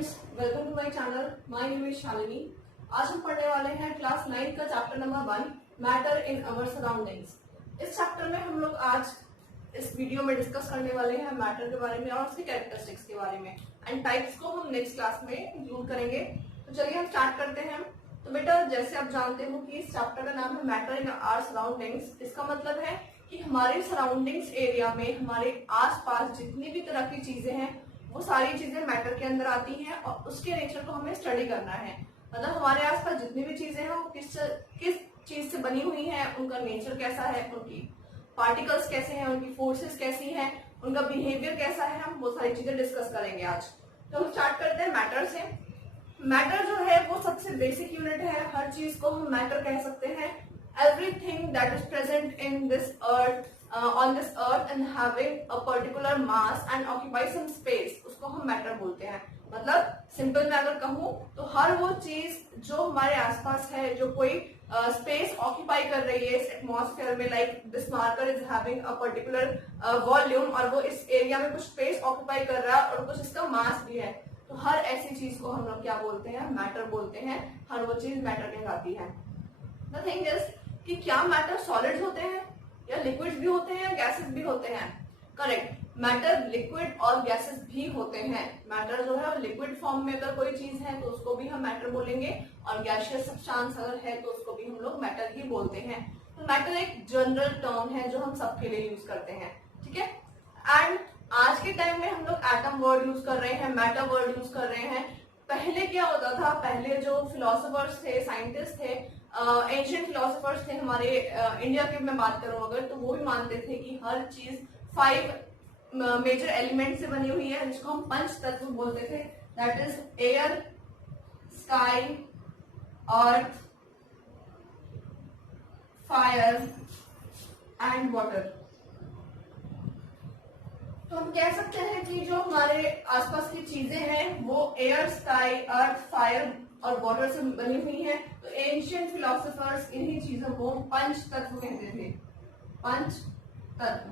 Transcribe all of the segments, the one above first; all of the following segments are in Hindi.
Students, welcome to my channel. My name is Shalini. आज हम पढ़ने वाले हैं क्लास 9 का chapter number 1, matter in our surroundings. इस चैप्टर में हम लोग आज इस वीडियो में डिस्कस करने वाले हैं मैटर के बारे में और उसकी कैरेक्टरिस्टिक्स के बारे में, एंड टाइप्स को हम नेक्स्ट क्लास में इंक्लूड करेंगे। तो चलिए हम स्टार्ट करते हैं। तो बेटा, जैसे आप जानते हो कि इस चैप्टर का नाम है मैटर इन आवर सराउंडिंग्स। इसका मतलब है कि हमारे सराउंडिंग्स एरिया में हमारे आसपास जितनी भी तरह की चीजें हैं वो सारी चीजें मैटर के अंदर आती हैं और उसके नेचर को हमें स्टडी करना है। मतलब हमारे आसपास जितनी भी चीजें हैं वो किस चीज से बनी हुई हैं, उनका नेचर कैसा है, उनकी पार्टिकल्स कैसे हैं, उनकी फोर्सेस कैसी हैं, उनका बिहेवियर कैसा है, हम वो सारी चीजें डिस्कस करेंगे आज। तो हम स्टार्ट करते हैं मैटर से। मैटर जो है वो सबसे बेसिक यूनिट है। हर चीज को हम मैटर कह सकते हैं। Everything that is present in this earth, on this earth and having a particular mass and occupy some space, उसको हम मैटर बोलते हैं। मतलब सिंपल में अगर कहूँ तो हर वो चीज जो हमारे आसपास है, जो कोई स्पेस ऑक्यूपाई कर रही है इस एटमॉस्फेयर में, like this marker is having a particular volume, और वो इस एरिया में कुछ स्पेस ऑक्यूपाई कर रहा है और कुछ इसका मास भी है, तो हर ऐसी चीज को हम लोग क्या बोलते हैं? मैटर बोलते हैं। हर वो चीज मैटर कहलाती है। द थिंग इज कि क्या मैटर सॉलिड्स होते हैं या लिक्विड्स भी होते हैं या गैसेस भी होते हैं? करेक्ट, मैटर लिक्विड और गैसेस भी होते हैं। मैटर जो है लिक्विड फॉर्म में अगर कोई चीज है तो उसको भी हम मैटर बोलेंगे, और गैसियस सब्सटेंस अगर है तो उसको भी हम लोग मैटर ही बोलते हैं। तो मैटर एक जनरल टर्म है जो हम सबके लिए यूज करते हैं, ठीक है। एंड आज के टाइम में हम लोग एटम वर्ड यूज कर रहे हैं, मैटर वर्ड यूज कर रहे हैं। पहले क्या होता था? पहले जो फिलोसोफर्स थे, साइंटिस्ट थे, एंशिएंट फिलोसोफर्स थे हमारे इंडिया की मैं बात करूं अगर, तो वो भी मानते थे कि हर चीज 5 मेजर एलिमेंट से बनी हुई है, जिसको हम पंच तत्व बोलते थे। That is air, sky, earth, fire and water. तो हम कह सकते हैं कि जो हमारे आसपास की चीजें हैं वो एयर, स्काई, अर्थ, फायर और वाटर से बनी हुई हैं। तो एंशिएंट फिलोसोफर्स इन्हीं चीजों को पंच तत्व कहते थे। पंच तत्व,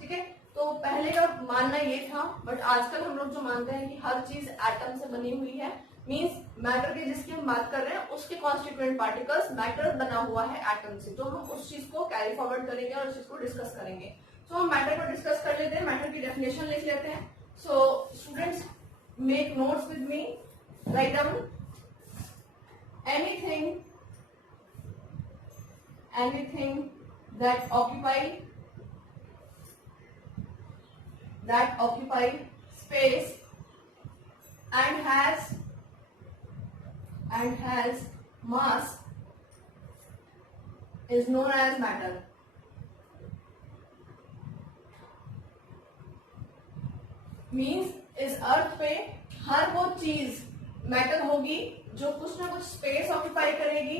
ठीक है। तो पहले का मानना ये था, बट आजकल हम लोग जो मानते हैं कि हर चीज एटम से बनी हुई है, मींस मैटर की जिसकी हम बात कर रहे हैं उसके कॉन्स्टिट्यूएंट पार्टिकल्स, मैटर बना हुआ है एटम से। तो हम उस चीज को कैरी फॉरवर्ड करेंगे और उस चीज को डिस्कस करेंगे। तो हम मैटर को डिस्कस कर लेते हैं, मैटर की डेफिनेशन लिख लेते हैं। So students, make notes with me, write down anything that occupy space and has mass is known as matter. Means इस अर्थ पे हर वो चीज मैटर होगी जो कुछ ना कुछ स्पेस ऑक्यूपाई करेगी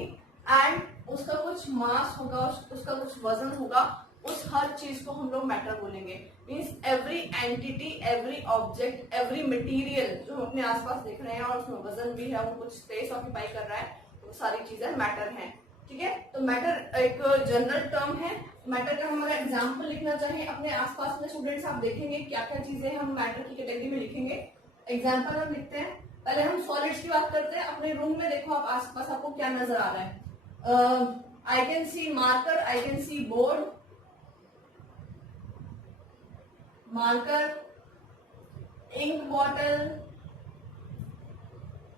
एंड उसका कुछ मास होगा, उसका कुछ वजन होगा। उस हर चीज को हम लोग मैटर बोलेंगे। Means every entity, every object, every material जो हम अपने आसपास देख रहे हैं और उसमें वजन भी है, वो कुछ स्पेस ऑक्यूपाई कर रहा है, वो सारी चीजें मैटर हैं, ठीक है। तो मैटर एक जनरल टर्म है। मैटर का हम अगर एग्जाम्पल लिखना चाहें अपने आसपास में, स्टूडेंट्स आप देखेंगे क्या क्या चीजें हम मैटर की कैटेगरी में लिखेंगे। एग्जाम्पल हम लिखते हैं। पहले हम सॉलिड्स की बात करते हैं। अपने रूम में देखो आप आसपास आपको क्या नजर आ रहा है? I can see marker, I can see board, marker, ink bottle,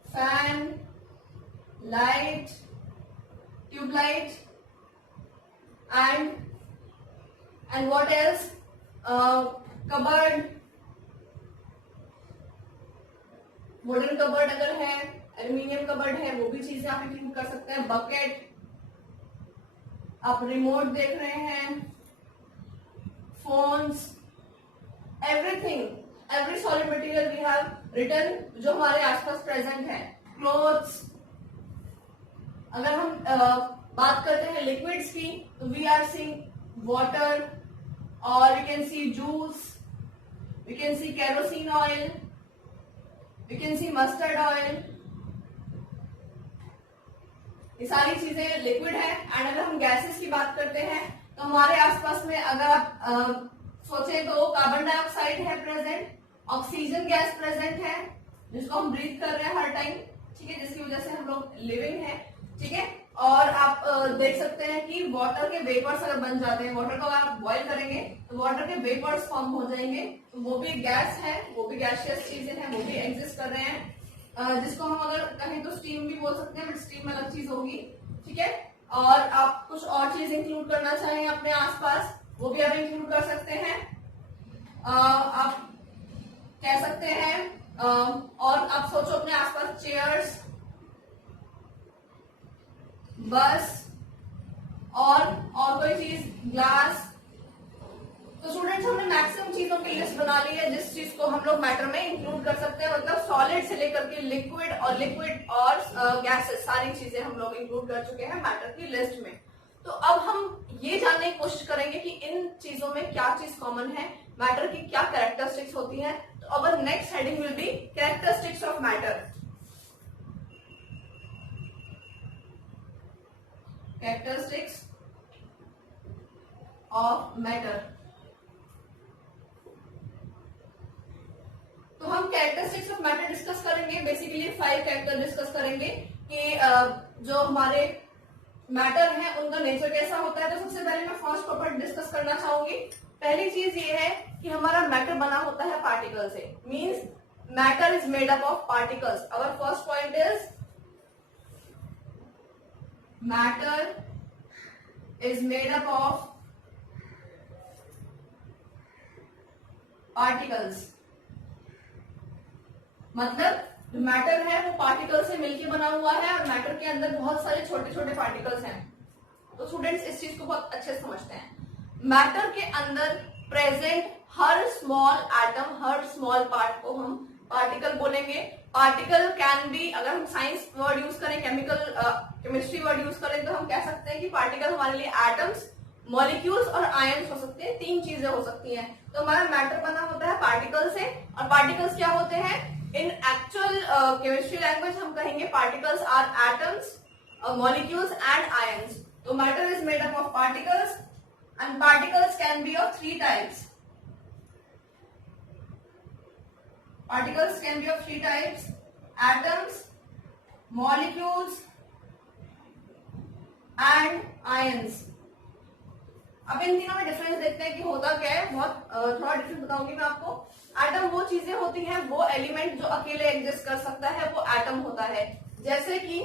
fan, light, tubelight, and what else? Cupboard, wooden cupboard अगर है, एल्यूमिनियम कबर्ड है, वो भी चीजें आप इंक्लूड कर सकते हैं। बकेट, आप रिमोट देख रहे हैं, phones, everything, every solid material we have written जो हमारे आसपास प्रेजेंट है। क्लोथ्स। अगर हम बात करते हैं लिक्विड्स की, तो वी आर सीइंग वाटर, और we can see juice, we can see kerosene oil, we can see mustard oil. ये सारी चीजें लिक्विड है। एंड अगर हम गैसेस की बात करते हैं तो हमारे आसपास में अगर आप सोचे तो कार्बन डाइऑक्साइड है प्रेजेंट, ऑक्सीजन गैस प्रेजेंट है जिसको हम ब्रीथ कर रहे हैं हर टाइम, ठीक है, जिसकी वजह से हम लोग लिविंग है, ठीक है। और आप देख सकते हैं कि वाटर के वेपर्स अगर बन जाते हैं, वाटर को अगर आप बॉइल करेंगे तो वाटर के वेपर्स फॉर्म हो जाएंगे, तो वो भी गैस है, वो भी गैसियस चीजें हैं, वो भी एग्जिस्ट कर रहे हैं, जिसको हम अगर कहें तो स्टीम भी बोल सकते हैं, बट स्टीम में अलग चीज होगी, ठीक है। और आप कुछ और चीज इंक्लूड करना चाहें अपने आसपास, वो भी आप इंक्लूड कर सकते हैं। आप कह सकते हैं और आप सोचो अपने आसपास चेयर्स, बस और कोई चीज, ग्लास। तो स्टूडेंट्स हमने मैक्सिमम चीजों की लिस्ट बना ली है जिस चीज को हम लोग मैटर में इंक्लूड कर सकते हैं, मतलब सॉलिड से लेकर के लिक्विड और गैसेस, सारी चीजें हम लोग इंक्लूड कर चुके हैं मैटर की लिस्ट में। तो अब हम ये जानने की कोशिश करेंगे कि इन चीजों में क्या चीज कॉमन है, मैटर की क्या कैरेक्टरिस्टिक्स होती हैं। तो our next heading will be characteristics of matter. Characteristics of matter. तो हम कैरेक्टरिस्टिक्स ऑफ मैटर डिस्कस करेंगे, बेसिकली 5 कैरेक्टर डिस्कस करेंगे कि जो हमारे मैटर है उनका नेचर कैसा होता है। तो सबसे पहले मैं फर्स्ट प्रॉपर्टी डिस्कस करना चाहूंगी। पहली चीज ये है कि हमारा मैटर बना होता है पार्टिकल से, means matter is made up of particles. Our first point is matter is made up of particles, मतलब जो मैटर है वो पार्टिकल से मिलकर बना हुआ है और मैटर के अंदर बहुत सारे छोटे छोटे पार्टिकल्स हैं। तो स्टूडेंट्स इस चीज को बहुत अच्छे से समझते हैं। मैटर के अंदर प्रेजेंट हर स्मॉल एटम, हर स्मॉल पार्ट को हम पार्टिकल बोलेंगे। पार्टिकल कैन बी, अगर हम साइंस वर्ड यूज करें, केमिस्ट्री वर्ड यूज करें, तो हम कह सकते हैं कि पार्टिकल हमारे लिए एटम्स, मॉलिक्यूल्स और आयंस हो सकते हैं, 3 चीजें हो सकती हैं। तो हमारा मैटर बना होता है पार्टिकल से, और पार्टिकल्स क्या होते हैं, इन एक्चुअल केमिस्ट्री लैंग्वेज हम कहेंगे particles are atoms, molecules and ions. तो matter is made up of particles and particles can be of 3 types. Particles can be of 3 types: atoms, molecules and ions. अब इन तीनों में डिफरेंस देखते हैं कि होता क्या है। बहुत थोड़ा डिफरेंस बताऊंगी मैं आपको। एटम वो चीजें होती हैं, वो एलिमेंट जो अकेले एग्जिस्ट कर सकता है, वो एटम होता है। जैसे कि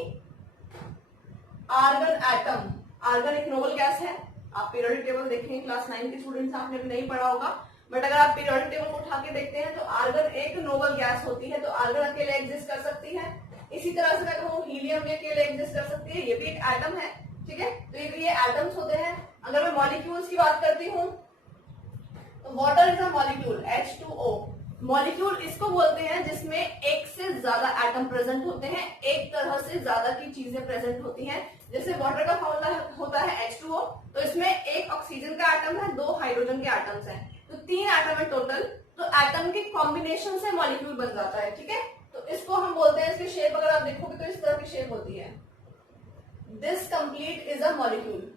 आर्गन एटम, आर्गन एक नोबल गैस है। आप पीरियोडिक टेबल देखेंगे, क्लास 9 के स्टूडेंट्स आपने भी नहीं पढ़ा होगा, बट अगर आप पीरियोडिक टेबल को उठा के देखते हैं तो आर्गन एक नोबल गैस होती है, तो आर्गन अकेले एग्जिस्ट कर सकती है। इसी तरह से मैं कहूँ हीलियम भी अकेले एग्जिस्ट कर सकती है, ये भी एक एटम है, ठीक है। तो ये एटम्स होते हैं। अगर मैं मॉलिक्यूल्स की बात करती हूँ तो water is a molecule, H2O। Molecule इसको बोलते हैं जिसमें एक से ज्यादा एटम प्रेजेंट होते हैं, एक तरह से ज्यादा की चीजें प्रेजेंट होती हैं। जैसे वाटर का फॉर्मूला होता है H2O, तो इसमें एक ऑक्सीजन का एटम है, 2 हाइड्रोजन के एटम्स हैं, तो 3 एटम है टोटल। तो एटम के कॉम्बिनेशन से मॉलिक्यूल बन जाता है, ठीक है। तो इसको हम बोलते हैं, इसकी शेप अगर आप देखोगे तो इस तरह की शेप होती है। This complete is a molecule.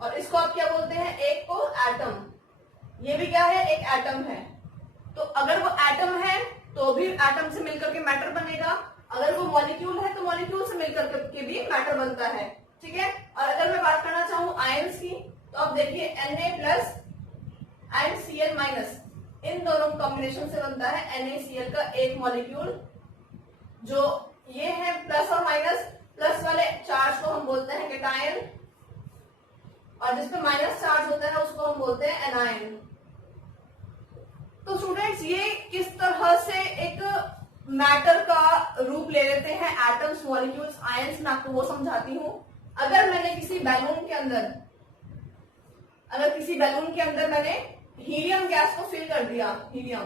और इसको आप क्या बोलते हैं, एक को एटम। ये भी क्या है, एक एटम है। तो अगर वो एटम है तो भी एटम से मिलकर के मैटर बनेगा, अगर वो मॉलिक्यूल है तो मॉलिक्यूल से मिलकर के भी मैटर बनता है, ठीक है। और अगर मैं बात करना चाहूँ आयंस की, तो आप देखिए Na+ एंड Cl-, इन दोनों कॉम्बिनेशन से बनता है NaCl का एक मॉलिक्यूल। जो ये है प्लस और माइनस, प्लस वाले चार्ज को हम बोलते हैं कैटायन, और जिसपे माइनस चार्ज होता है उसको हम बोलते हैं एनायन। तो स्टूडेंट्स ये किस तरह से एक मैटर का रूप ले लेते हैं, एटम्स, मॉलिक्यूल्स, आयंस, मैं आपको वो समझाती हूँ। अगर मैंने किसी बैलून के अंदर मैंने हीलियम गैस को फिल कर दिया, हीलियम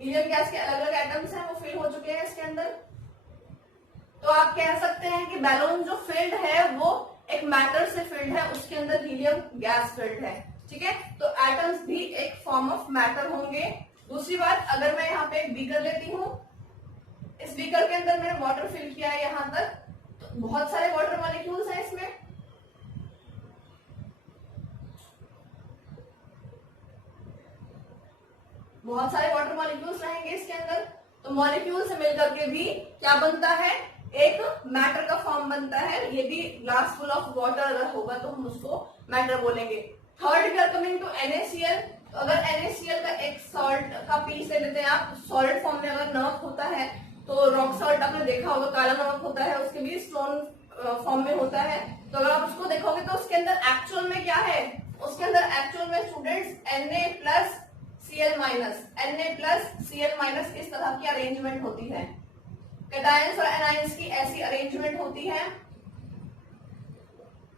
गैस के अलग अलग एटम्स हैं, वो फिल हो चुके हैं इसके अंदर, तो आप कह सकते हैं कि बैलून जो फिल्ड है वो एक मैटर से फिल्ड है, उसके अंदर हीलियम गैस फिल्ड है, ठीक है। तो एटम्स भी एक फॉर्म ऑफ मैटर होंगे। दूसरी बात, अगर मैं यहाँ पे एक बीकर लेती हूँ, इस बीकर के अंदर मैंने वाटर फिल किया है यहां तक, तो बहुत सारे वाटर मॉलिक्यूल्स हैं इसमें। बहुत सारे वाटर मॉलिक्यूल्स रहेंगे इसके अंदर, तो मॉलिक्यूल से मिलकर के भी क्या बनता है, एक मैटर का फॉर्म बनता है। ये भी ग्लास फुल ऑफ वाटर अगर होगा तो हम उसको मैटर बोलेंगे। Third we are coming to NaCl। तो अगर NaCl का एक सॉल्ट का पीस ले लेते हैं आप, सॉलिड फॉर्म में अगर नमक होता है तो रॉक सॉल्ट आपने देखा होगा, काला नमक होता है, उसके भी स्टोन फॉर्म में होता है। तो अगर आप उसको देखोगे तो उसके अंदर एक्चुअल में क्या है, उसके अंदर एक्चुअल में स्टूडेंट्स Na+Cl-, Na+Cl- इस तरह की अरेंजमेंट होती है। कैटायंस और एनायंस की ऐसी अरेंजमेंट होती है।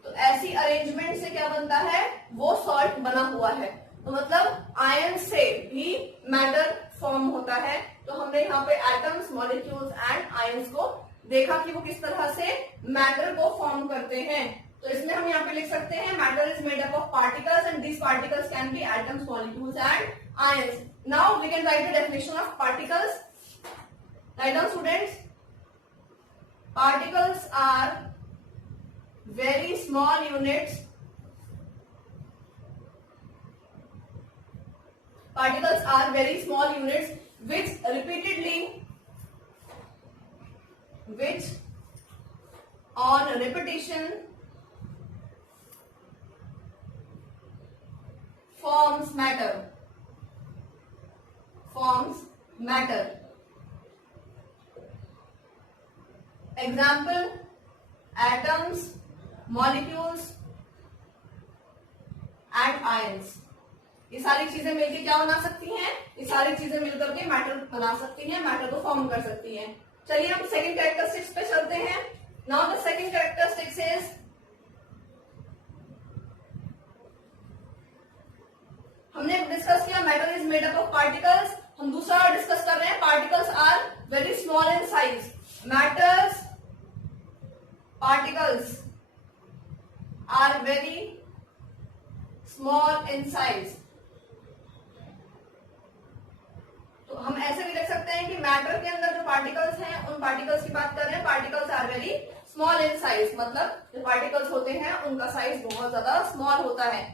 तो ऐसी अरेंजमेंट से क्या बनता है, वो सॉल्ट बना हुआ है। तो मतलब आयन से भी मैटर फॉर्म होता है। तो हमने यहाँ पे एटम्स, मॉलिक्यूल्स एंड आयंस को देखा कि वो किस तरह से मैटर को फॉर्म करते हैं। तो इसमें हम यहाँ पे लिख सकते हैं matter is made up of particles and these particles can be atoms, molecules and ions. Now we can write the definition of particles. Write down students, particles are very small units. Particles are very small units which on repetition forms matter. Example, atoms, molecules and ions. ये सारी चीजें मिलकर क्या बना सकती हैं, ये सारी चीजें मिलकर के मैटर बना सकती हैं, मैटर को फॉर्म कर सकती हैं। चलिए हम सेकंड कैरेक्टरिस्टिक्स पे चलते हैं। Now the second characteristics is, हमने डिस्कस किया matter is made up of particles. हम दूसरा डिस्कस कर रहे हैं, particles are very small in size. Particles are very small in size. तो हम ऐसे भी लिख सकते हैं कि मैटर के अंदर जो पार्टिकल्स हैं, उन पार्टिकल्स की बात कर रहे हैं। Particles are very small in size, मतलब जो पार्टिकल्स होते हैं उनका साइज बहुत ज्यादा स्मॉल होता है।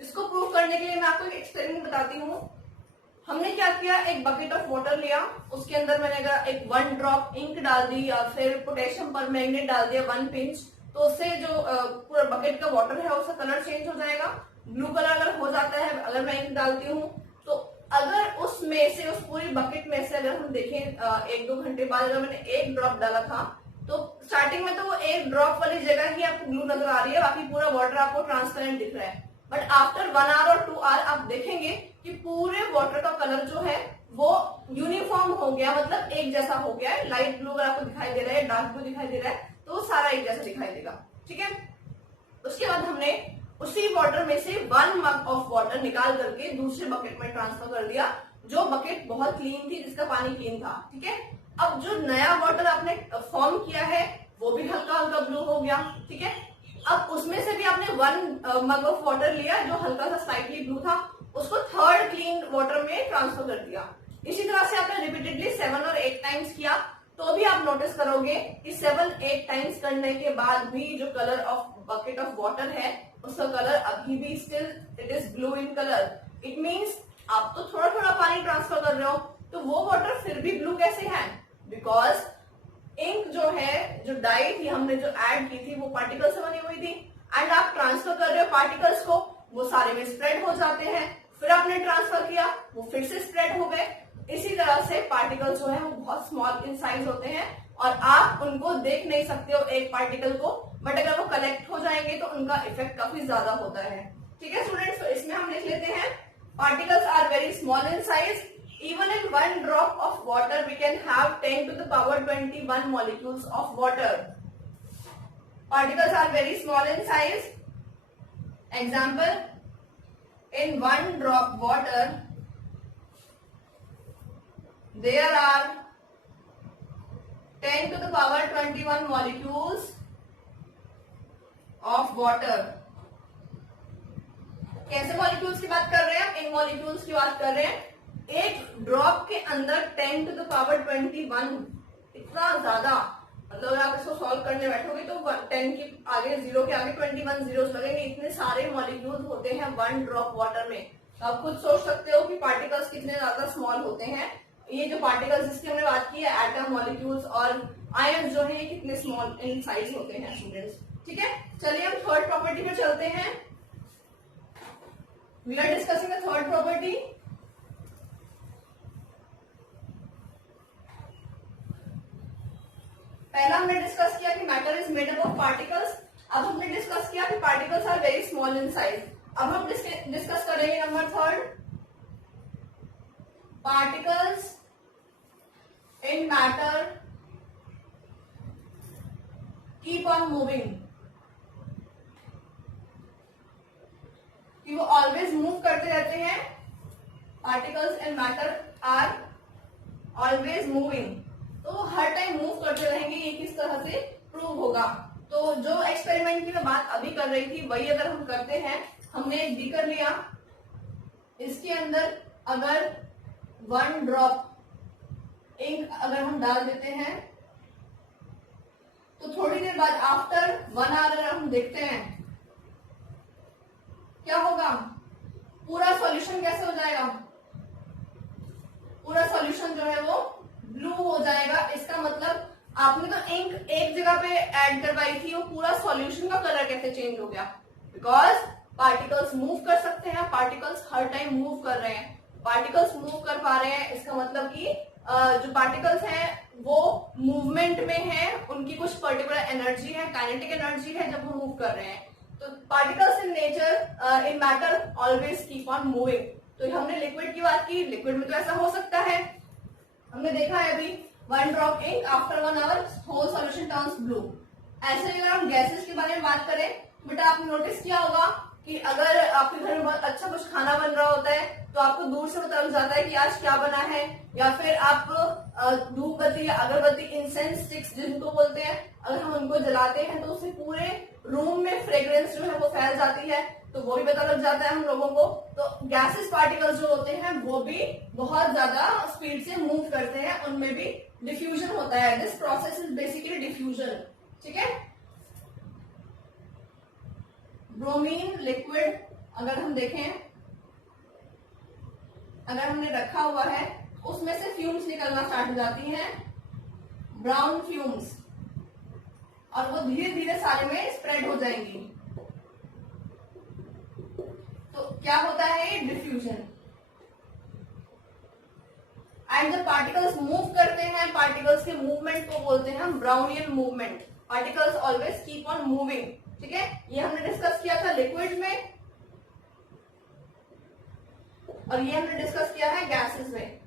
इसको प्रूव करने के लिए मैं आपको एक एक्सपेरिमेंट बताती हूँ। हमने क्या किया, एक बकेट ऑफ वाटर लिया, उसके अंदर मैंने अगर एक 1 ड्रॉप इंक डाल दी या फिर पोटेशियम परमैंगनेट डाल दिया 1 पिंच, तो उससे जो पूरा बकेट का वाटर है उसका कलर चेंज हो जाएगा। ब्लू कलर अगर हो जाता है अगर मैं इंक डालती हूँ, तो अगर उसमें से, उस पूरी बकेट में से अगर हम देखें 1-2 घंटे बाद अगर मैंने 1 ड्रॉप डाला था, तो स्टार्टिंग में तो वो 1 ड्रॉप वाली जगह ही आपको ब्लू नजर आ रही है, बाकी पूरा वाटर आपको ट्रांसपेरेंट दिख रहा है। बट आफ्टर 1 आवर और 2 आवर आप देखेंगे कि पूरे वाटर का कलर जो है वो यूनिफॉर्म हो गया, मतलब एक जैसा हो गया है। लाइट ब्लू अगर आपको दिखाई दे रहा है, डार्क ब्लू दिखाई दे रहा है, तो वो सारा एक जैसा दिखाई देगा। ठीक है, उसके बाद हमने उसी वाटर में से 1 मग ऑफ वाटर निकाल करके दूसरे बकेट में ट्रांसफर कर दिया, जो बकेट बहुत क्लीन थी, जिसका पानी क्लीन था। ठीक है, अब जो नया वाटर आपने फॉर्म किया है वो भी हल्का हल्का ब्लू हो गया। ठीक है, अब उसमें से भी आपने 1 मग ऑफ वाटर लिया जो हल्का सा स्लाइटली ब्लू था, उसको 3rd क्लीन वाटर में ट्रांसफर कर दिया। इसी तरह से आपने रिपीटेडली 7 और 8 टाइम्स किया, तो भी आप नोटिस करोगे कि 7-8 टाइम्स करने के बाद भी जो colour of bucket of water है उसका कलर अभी भी still it is blue in colour. It means आप तो थोड़ा थोड़ा पानी ट्रांसफर कर रहे हो, तो वो वाटर फिर भी ब्लू कैसे है, बिकॉज इंक जो है, जो डाई थी हमने जो ऐड की थी, वो पार्टिकल से बनी हुई थी, एंड आप ट्रांसफर कर रहे हो पार्टिकल्स को, वो सारे में स्प्रेड हो जाते हैं, फिर आपने ट्रांसफर किया, वो फिर से स्प्रेड हो गए। इसी तरह से पार्टिकल्स जो है वो बहुत स्मॉल इन साइज होते हैं और आप उनको देख नहीं सकते हो एक पार्टिकल को, बट अगर वो कलेक्ट हो जाएंगे तो उनका इफेक्ट काफी ज्यादा होता है। ठीक है स्टूडेंट्स, तो इसमें हम लिख लेते हैं particles are very small in size. Even in 1 drop of water, we can have 10 to the power 21 molecules of water. Particles are very small in size. Example, in 1 drop water, there are 10 to the power 21 molecules of water. कैसे मॉलिक्यूल्स की बात कर रहे हैं, इन मॉलिक्यूल्स की बात कर रहे हैं। एक ड्रॉप के अंदर 10 to the power 21, इतना ज्यादा, मतलब अगर आप इसको सॉल्व करने बैठोगे तो 10 के आगे, 0 के आगे 21 जीरोस लगेंगे। इतने सारे मॉलिक्यूल्स होते हैं 1 ड्रॉप वाटर में। तो आप खुद सोच सकते हो कि पार्टिकल्स कितने ज्यादा स्मॉल होते हैं। ये जो पार्टिकल्स जिसकी हमने बात की है, एटम, मॉलिक्यूल्स और आयन जो है, ये कितने स्मॉल इन साइज होते हैं स्टूडेंट्स। ठीक है, चलिए हम थर्ड प्रॉपर्टी पे चलते हैं। We are discussing the third property. पहला हमने डिस्कस किया कि matter is made up of particles. अब हमने डिस्कस किया कि particles are very small in size. अब हम डिस्कस करेंगे number third, particles in matter keep on moving, कि वो ऑलवेज मूव करते रहते हैं। Particles in matter are always moving, तो वो हर टाइम मूव करते रहेंगे। ये किस तरह से प्रूव होगा? तो जो एक्सपेरिमेंट की मैं बात अभी कर रही थी वही अगर हम करते हैं, हमने एक बीकर लिया, इसके अंदर अगर 1 ड्रॉप इंक अगर हम डाल देते हैं तो थोड़ी देर बाद आफ्टर 1 आवर अगर हम देखते हैं क्या होगा, पूरा सॉल्यूशन कैसे हो जाएगा? पूरा सॉल्यूशन जो है वो ब्लू हो जाएगा। इसका मतलब आपने तो इंक एक जगह पे ऐड करवाई थी, वो पूरा सॉल्यूशन का कलर कैसे चेंज हो गया? बिकॉज पार्टिकल्स मूव कर सकते हैं, पार्टिकल्स हर टाइम मूव कर रहे हैं। पार्टिकल्स मूव कर पा रहे हैं, इसका मतलब कि जो पार्टिकल्स हैं वो मूवमेंट में हैं, उनकी कुछ पर्टिकुलर एनर्जी है, काइनेटिक एनर्जी है जब वो मूव कर रहे हैं। तो particles in nature in matter always keep on moving. तो हमने लिक्विड की बात की, लिक्विड में तो ऐसा हो सकता है, हमने देखा है अभी 1 drop ink after 1 hour whole solution turns blue. ऐसे ही अगर हम गैसेस के बारे में बात करें, बेटा आपने नोटिस किया होगा कि अगर आपके घर में बहुत अच्छा कुछ खाना बन रहा होता है तो आपको दूर से पता लग जाता है कि आज क्या बना है, या फिर आप धूप बत्ती या अगरबत्ती, इंसेंस स्टिक्स जिनको बोलते हैं, अगर हम उनको जलाते हैं तो उससे पूरे रूम में फ्रेग्रेंस जो है वो फैल जाती है, तो वो भी पता लग जाता है हम लोगों को। तो गैसेस पार्टिकल्स जो होते हैं वो भी बहुत ज्यादा स्पीड से मूव करते हैं, उनमें भी डिफ्यूजन होता है। This process is basically diffusion. ठीक है, ब्रोमीन लिक्विड अगर हम देखें, अगर हमने रखा हुआ है उसमें से फ्यूम्स निकलना स्टार्ट हो जाती हैं, ब्राउन फ्यूम्स, और वो धीरे धीरे सारे में स्प्रेड हो जाएंगी। तो क्या होता है? डिफ्यूजन। एंड जब पार्टिकल्स मूव करते हैं, पार्टिकल्स के मूवमेंट को बोलते हैं हम Brownian movement. Particles always keep on moving. ठीक है, ये हमने डिस्कस किया था लिक्विड में, और ये हमने डिस्कस किया है गैसेस में,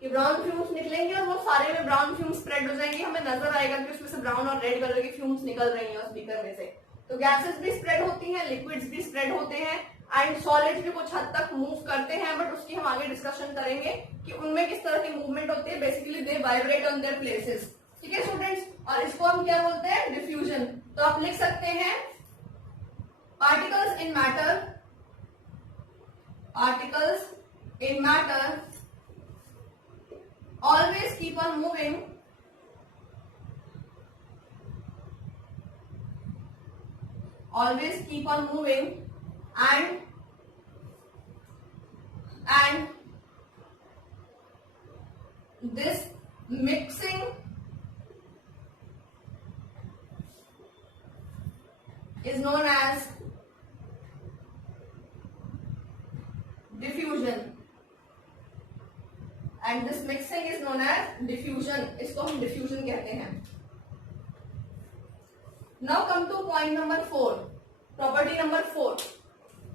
कि ब्राउन फ्यूम्स निकलेंगे और वो सारे में ब्राउन फ्यूम्स स्प्रेड हो जाएंगे। हमें नजर आएगा कि उसमें से ब्राउन और रेड कलर की फ्यूम्स निकल रही हैं उस बीकर में से। तो गैसेस भी स्प्रेड होती हैं, लिक्विड्स भी स्प्रेड होते हैं, एंड सॉलिड्स भी कुछ हद तक मूव करते हैं, बट उसकी हम आगे डिस्कशन करेंगे कि उनमें किस तरह की मूवमेंट होती है। Basically they vibrate on their places. ठीक है स्टूडेंट्स, और इसको हम क्या बोलते हैं? डिफ्यूजन। तो आप लिख सकते हैं particles in matter, particles in matter always keep on moving, always keep on moving, and this mixing is known as diffusion, and this mixing is known as diffusion. इसको हम diffusion कहते हैं। Now come to point number 4, property number 4,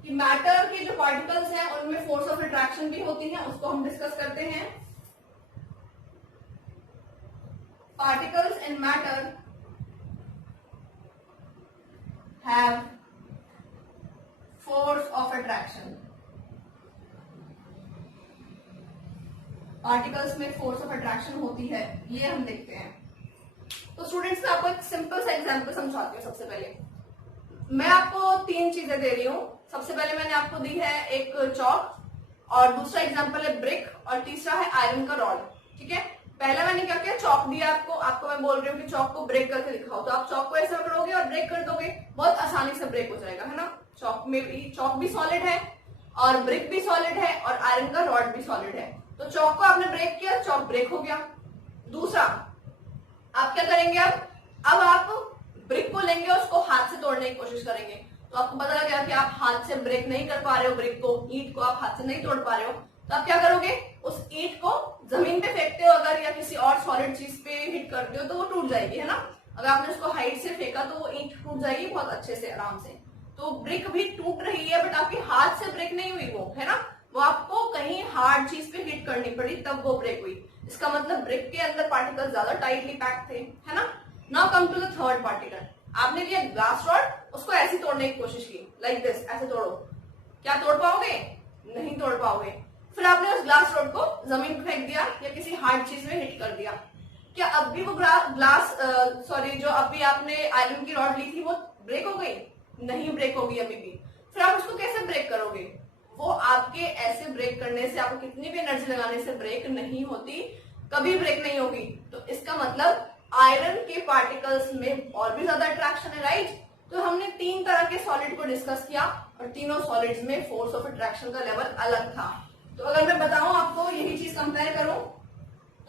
कि मैटर के जो पार्टिकल्स हैं उनमें फोर्स ऑफ अट्रैक्शन भी होती है, उसको हम डिस्कस करते हैं। Particles in matter have force of attraction. Particles में फोर्स ऑफ अट्रैक्शन होती है, ये हम देखते हैं। तो स्टूडेंट्स, मैं आपको एक सिंपल सा एग्जांपल समझाती हूँ। सबसे पहले मैं आपको 3 चीजें दे रही हूँ। सबसे पहले मैंने आपको दी है एक चौक, और दूसरा एग्जांपल है ब्रिक, और तीसरा है आयरन का रॉड। ठीक है, पहले मैंने क्या किया, चौक दिया आपको मैं बोल रही हूँ कि चौक को ब्रेक करके दिखाओ, तो आप चौक को ऐसे पकड़ोगे और ब्रेक कर दोगे, बहुत आसानी से ब्रेक हो जाएगा, है ना। चौक भी सॉलिड है, और ब्रिक भी सॉलिड है और आयरन का रॉड भी सॉलिड है। तो चौक को आपने ब्रेक किया, चौक ब्रेक हो गया। दूसरा आप क्या करेंगे, अब आप ब्रिक को लेंगे और उसको हाथ से तोड़ने की कोशिश करेंगे। तो आपको पता लग गया कि आप हाथ से ब्रेक नहीं कर पा रहे हो, ब्रिक को, ईंट को आप हाथ से नहीं तोड़ पा रहे हो। तो आप क्या करोगे, उस ईंट को जमीन पे फेंकते हो अगर, या किसी और सॉलिड चीज पे हिट करते हो तो वो टूट जाएगी, है ना। अगर आपने उसको हाइट से फेंका तो वो ईंट टूट जाएगी बहुत अच्छे से, आराम से। तो ब्रिक भी टूट रही है, बट आपके हाथ से ब्रेक नहीं हुई वो, है ना। वो आपको कहीं हार्ड चीज पे हिट करनी पड़ी तब वो ब्रेक हुई। इसका मतलब ब्रिक के अंदर पार्टिकल ज्यादा टाइटली पैक थे, है ना। Now come to the third particle. आपने लिया ग्लास रॉड, उसको ऐसे तोड़ने की कोशिश की, लाइक दिस, ऐसे तोड़ो। क्या तोड़ पाओगे, नहीं तोड़ पाओगे। फिर आपने उस ग्लास रॉड को जमीन पे फेंक दिया या किसी हार्ड चीज में हिट कर दिया। क्या अब भी वो जो अभी आपने आयरन की रॉड ली थी वो ब्रेक हो गई, नहीं ब्रेक होगी अभी भी। फिर आप उसको कैसे ब्रेक करोगे, वो आपके ऐसे ब्रेक करने से, आपको कितनी भी एनर्जी लगाने से ब्रेक नहीं होती, कभी ब्रेक नहीं होगी। तो इसका मतलब आयरन के पार्टिकल्स में और भी ज्यादा अट्रैक्शन है, राइट। तो हमने 3 तरह के सॉलिड को डिस्कस किया और तीनों सॉलिड्स में फोर्स ऑफ अट्रैक्शन का लेवल अलग था। तो अगर मैं बताऊं आपको, यही चीज कंपेयर करूं,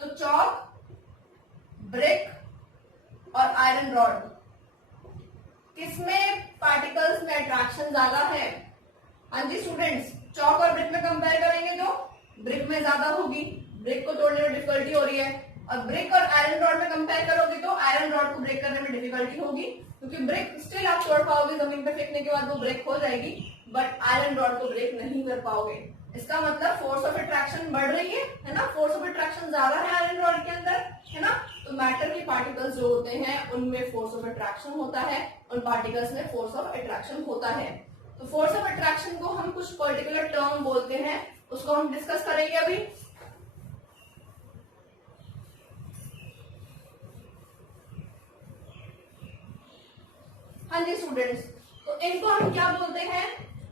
तो चॉक, ब्रिक और आयरन रॉड, किसमें पार्टिकल्स में अट्रैक्शन ज्यादा है। हाँ जी स्टूडेंट्स, चॉक और ब्रिक में कंपेयर करेंगे तो ब्रिक में ज्यादा होगी, ब्रिक को तोड़ने में डिफिकल्टी हो रही है। और ब्रिक और आयरन रॉड में कंपेयर करोगे तो आयरन रॉड को ब्रेक करने में डिफिकल्टी होगी, क्योंकि ब्रिक स्टिल आप तोड़ पाओगे, जमीन पे फेंकने के बाद वो ब्रेक हो जाएगी, बट आयरन रॉड को ब्रेक नहीं कर पाओगे। इसका मतलब फोर्स ऑफ अट्रैक्शन बढ़ रही है ना, फोर्स ऑफ अट्रैक्शन ज्यादा है आयरन रॉड के अंदर, है ना। तो मैटर के पार्टिकल्स जो होते हैं उनमें फोर्स ऑफ अट्रैक्शन होता है, उन पार्टिकल्स में फोर्स ऑफ अट्रैक्शन होता है। तो फोर्स ऑफ अट्रैक्शन को हम कुछ पर्टिकुलर टर्म बोलते हैं, उसको हम डिस्कस करेंगे अभी। हाँ जी स्टूडेंट्स, तो इनको हम क्या बोलते हैं,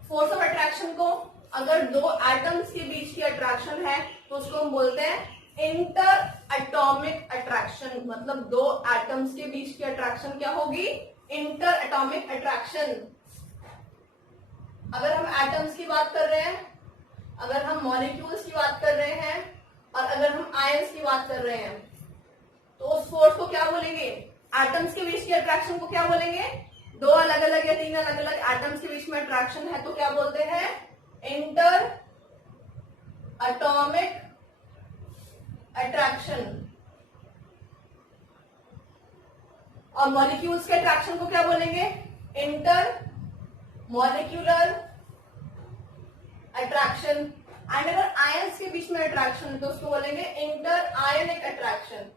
फोर्स ऑफ अट्रैक्शन को। अगर 2 एटम्स के बीच की अट्रैक्शन है तो उसको हम बोलते हैं इंटर एटॉमिक अट्रैक्शन। मतलब 2 एटम्स के बीच की अट्रैक्शन क्या होगी, इंटर एटॉमिक अट्रैक्शन। अगर हम एटम्स की बात कर रहे हैं, अगर हम मॉलिक्यूल्स की बात कर रहे हैं और अगर हम आयंस की बात कर रहे हैं, तो उस फोर्स को क्या बोलेंगे, एटम्स के बीच की अट्रैक्शन को क्या बोलेंगे, 2 अलग अलग या 3 अलग अलग एटम्स के बीच में अट्रैक्शन है तो क्या बोलते हैं, इंटर एटॉमिक अट्रैक्शन। और मॉलिक्यूल्स के अट्रैक्शन को क्या बोलेंगे, इंटर मॉलिक्यूलर अट्रैक्शन। एंड अगर आयंस के बीच में अट्रैक्शन है तो उसको बोलेंगे इंटर आयनिक अट्रैक्शन।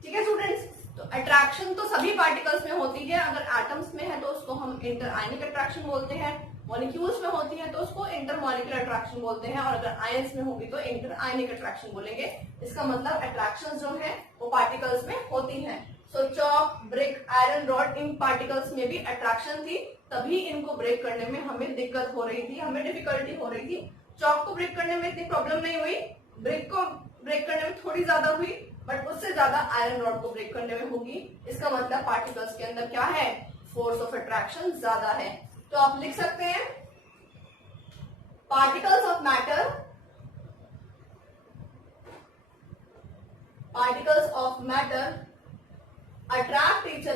ठीक है स्टूडेंट्स, तो अट्रैक्शन तो सभी पार्टिकल्स में होती है। अगर एटम्स में है तो उसको हम इंटर आयनिक अट्रैक्शन बोलते हैं, मॉलिक्यूल्स में होती है तो उसको इंटर मॉलिक्यूलर अट्रैक्शन बोलते हैं, और अगर आयंस में होगी तो इंटर आयनिक अट्रैक्शन बोलेंगे। इसका मतलब अट्रैक्शन जो है वो पार्टिकल्स में होती है। सो चॉक, ब्रिक, आयरन रॉड, इन पार्टिकल्स में भी अट्रैक्शन थी, तभी इनको ब्रेक करने में हमें दिक्कत हो रही थी, हमें डिफिकल्टी हो रही थी। चॉक को ब्रेक करने में इतनी प्रॉब्लम नहीं हुई, ब्रिक को ब्रेक करने में थोड़ी ज्यादा हुई, बट उससे ज्यादा आयरन रॉड को ब्रेक करने में होगी। इसका मतलब पार्टिकल्स के अंदर क्या है, फोर्स ऑफ अट्रैक्शन ज्यादा है। तो आप लिख सकते हैं particles of matter, particles of matter attract each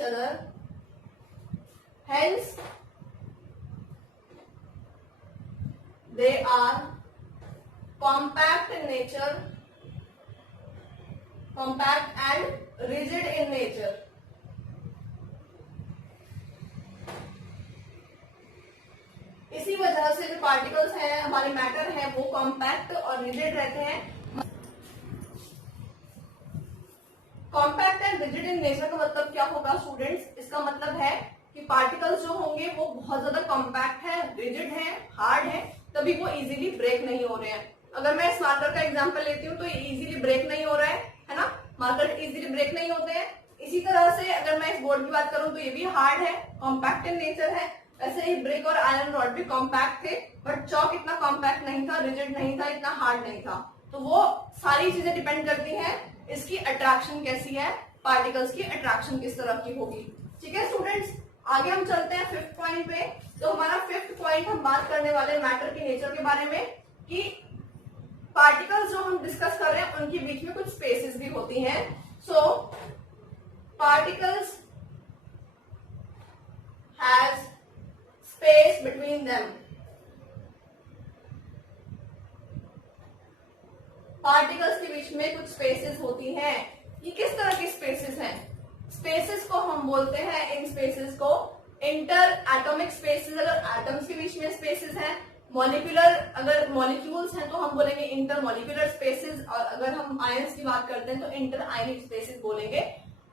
other, hence they are compact in nature, compact and rigid in nature। इसी वजह से जो पार्टिकल्स हैं, हमारे मैटर है, वो कॉम्पैक्ट और रिजिड रहते हैं। Compact and rigid in nature का मतलब क्या होगा स्टूडेंट्स, इसका मतलब है कि पार्टिकल्स जो होंगे वो बहुत ज्यादा कॉम्पैक्ट है, रिजिड है, हार्ड है, तभी वो इजीली ब्रेक नहीं हो रहे हैं। अगर मैं इस मार्कर का एग्जांपल लेती हूँ तो ये इजीली ब्रेक नहीं हो रहा है ना, मार्कर इजीली ब्रेक नहीं होते हैं। इसी तरह से अगर मैं इस बोर्ड की बात करूं तो ये भी हार्ड है, कॉम्पैक्ट इन नेचर है। ऐसे ही ब्रिक और आयरन रॉड भी कॉम्पैक्ट थे, बट चॉक इतना कॉम्पैक्ट नहीं था, रिजिड नहीं था, इतना हार्ड नहीं था। तो वो सारी चीजें डिपेंड करती हैं इसकी अट्रैक्शन कैसी है, पार्टिकल्स की अट्रैक्शन किस तरह की होगी। ठीक है स्टूडेंट्स, आगे हम चलते हैं फिफ्थ पॉइंट पे। तो हमारा फिफ्थ पॉइंट हम बात करने वाले मैटर के नेचर के बारे में कि पार्टिकल्स जो हम डिस्कस कर रहे हैं उनके बीच में कुछ स्पेसेस भी होती हैं। So particles has space between them. Particles के बीच में कुछ स्पेसेस होती हैं। ये किस तरह की स्पेसेस हैं? स्पेसेस को हम बोलते हैं, इन स्पेसेस को इंटर एटॉमिक स्पेसेस। अगर एटम्स के बीच में स्पेसेस हैं, मॉलिक्यूलर अगर मॉलिक्यूल्स हैं तो हम बोलेंगे इंटर मॉलिक्यूलर स्पेसेस, और अगर हम आयंस की बात करते हैं तो इंटर आयनिक स्पेसेस बोलेंगे।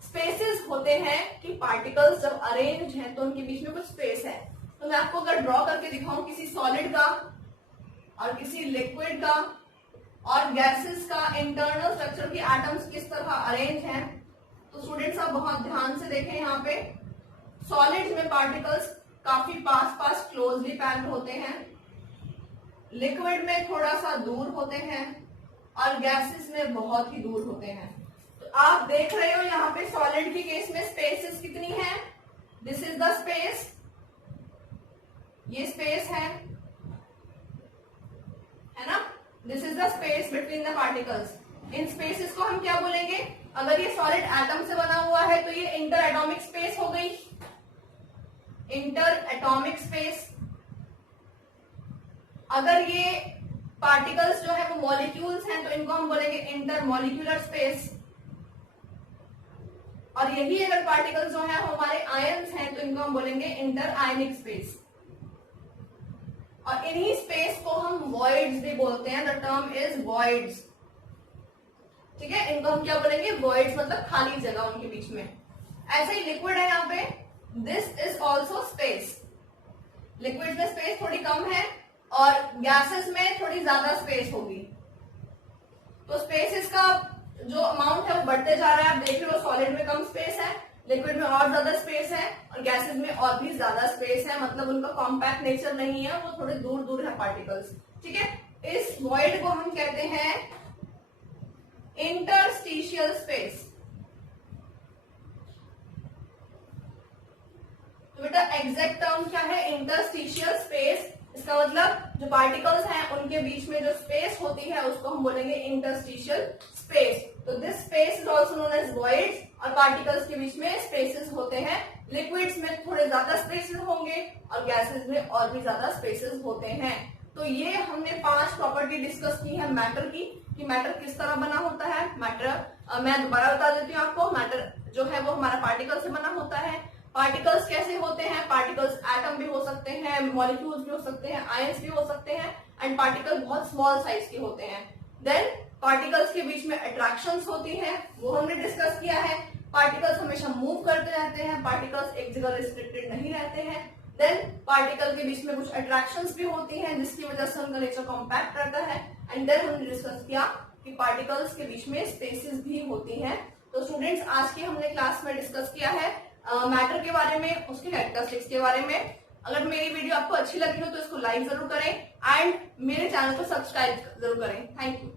स्पेसेस होते हैं कि पार्टिकल्स जब अरेंज हैं तो उनके बीच में कुछ स्पेस है। तो मैं आपको अगर ड्रॉ करके दिखाऊं किसी सॉलिड का और किसी लिक्विड का और गैसेस का इंटरनल स्ट्रक्चर की एटम्स किस तरह अरेंज हैं, तो स्टूडेंट्स आप बहुत ध्यान से देखें। यहाँ पे सॉलिड्स में पार्टिकल्स काफी पास पास क्लोजली पैक्ड होते हैं, लिक्विड में थोड़ा सा दूर होते हैं और गैसेस में बहुत ही दूर होते हैं। तो आप देख रहे हो यहाँ पे सॉलिड के केस में स्पेसेस कितनी है? दिस इज द स्पेस, ये स्पेस है ना? This is the space between the particles. In spaces को हम क्या बोलेंगे? अगर ये सॉलिड एटम से बना हुआ है तो ये इंटर एटॉमिक स्पेस हो गई, इंटर एटॉमिक स्पेस। अगर ये पार्टिकल्स जो है वो मॉलिक्यूल्स हैं तो इनको हम बोलेंगे इंटर मॉलिक्यूलर स्पेस। और यही अगर पार्टिकल्स जो है हमारे आयंस हैं तो इनको हम बोलेंगे इंटर आयनिक स्पेस। और इन्हीं स्पेस को हम वॉइड्स भी बोलते हैं। The term is voids. ठीक है, इनको हम क्या बोलेंगे? वॉइड्स, मतलब खाली जगह उनके बीच में। ऐसे ही लिक्विड है यहाँ पे, this is also space. Liquid में स्पेस थोड़ी कम है और गैसेस में थोड़ी ज्यादा स्पेस होगी। तो स्पेसेस का जो अमाउंट है वो बढ़ते जा रहा है। आप देख रहे हो सॉलिड में कम स्पेस है, लिक्विड में और ज्यादा स्पेस है और गैसेस में और भी ज्यादा स्पेस है। मतलब उनका कॉम्पैक्ट नेचर नहीं है, वो थोड़े दूर दूर है पार्टिकल्स। ठीक है, इस वॉइड को हम कहते हैं इंटरस्टिशियल स्पेस। तो बेटा एग्जैक्ट टर्म क्या है? Interstitial space. इसका मतलब जो पार्टिकल्स हैं उनके बीच में जो स्पेस होती है उसको हम बोलेंगे इंटरस्टिशियल स्पेस। तो this space is also known as voids. और पार्टिकल्स के बीच में स्पेसेस होते हैं। लिक्विड्स में थोड़े ज्यादा स्पेसेस होंगे और गैसेस में और भी ज्यादा स्पेसेस होते हैं। तो ये हमने 5 प्रॉपर्टी डिस्कस की है मैटर की, कि मैटर किस तरह बना होता है। मैटर मैं दोबारा बता देती हूँ आपको। मैटर जो है वो हमारा पार्टिकल से बना होता है। पार्टिकल्स कैसे होते हैं? पार्टिकल्स एटम भी हो सकते हैं, मॉलिक्यूल्स भी हो सकते हैं, आयंस भी हो सकते हैं, एंड पार्टिकल बहुत स्मॉल साइज के होते हैं। देन पार्टिकल्स के बीच में अट्रैक्शंस होती हैं, वो हमने डिस्कस किया है। पार्टिकल्स हमेशा मूव करते रहते हैं, पार्टिकल्स एक जगह रिस्ट्रिक्टेड नहीं रहते हैं। देन पार्टिकल के बीच में कुछ अट्रैक्शंस भी होती हैं जिसकी वजह से उनका नेचर कॉम्पैक्ट रहता है। एंड देन हमने डिस्कस किया कि पार्टिकल्स के बीच में स्पेसेस भी होती हैं। तो स्टूडेंट्स आज की हमने क्लास में डिस्कस किया है मैटर के बारे में, उसके कैरेक्टरिस्टिक्स के बारे में। अगर मेरी वीडियो आपको अच्छी लगी हो तो इसको लाइक जरूर करें एंड मेरे चैनल को सब्सक्राइब जरूर करें। Thank you.